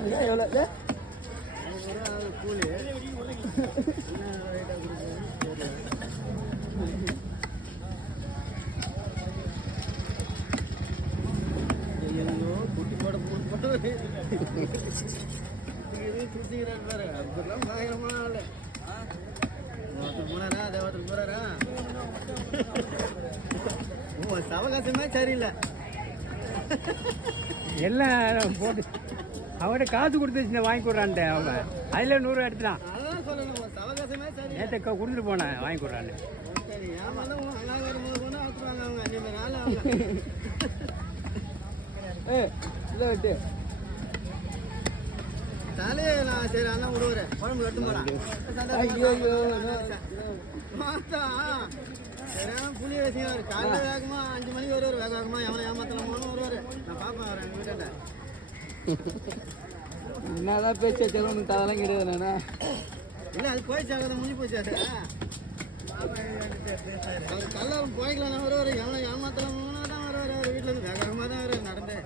எவ்வளோ கூலி ஐயோ குட்டி போட போட்டு சுத்திக்கிறாரு பாரு அப்படிலாம் பயங்கரமான ஆளு ஒருத்தர் போனாரா அதை ஒருத்தர் போறாரா சவகாசமே சரியில்லை எல்லாம் போட்டு அவர்கிட்ட காசு கொடுத்துச்சு வாங்கி கொடுறான்ட்டு அவங்க அதில் 100 எடுத்துட்டான். அதான் சொல்லணும் சவகாசமே சரி நேற்று கொடுத்துட்டு போனேன் வாங்கி கொடுறான்னு. சரி ஏமாதான் அங்கே வரும்போது கொண்டு ஆத்துருவாங்க அவங்க அஞ்சு மணி நாள் அவங்க விட்டு தலையே நான் சரி அண்ணா விடுவாரு குழம்பு கட்டு போறான் மாத்தா சரியான புளி வச்சுக்கிறாரு காலையில் வேகமா 5 மணிக்கு வருவார் வேக வேகமா எவனை ஏமாத்தலாமோன்னு வருவார் நான் பார்ப்பேன் அவர் எங்கள் வீட்டாண்ட என்னதான் பேச்சு வச்சாலும் அதெல்லாம் கிடையாது நானா இல்லை அது போயிடுச்சு அதை முடிஞ்சு போச்சு அது அவர் கல்லாரம் போய்க்கலாம் வருவார் எவனை ஏமாத்தலாமோன்னு தான் வருவார் அவர் வீட்டில் இருந்து வேக வேகமாக தான் வருவார் நடந்து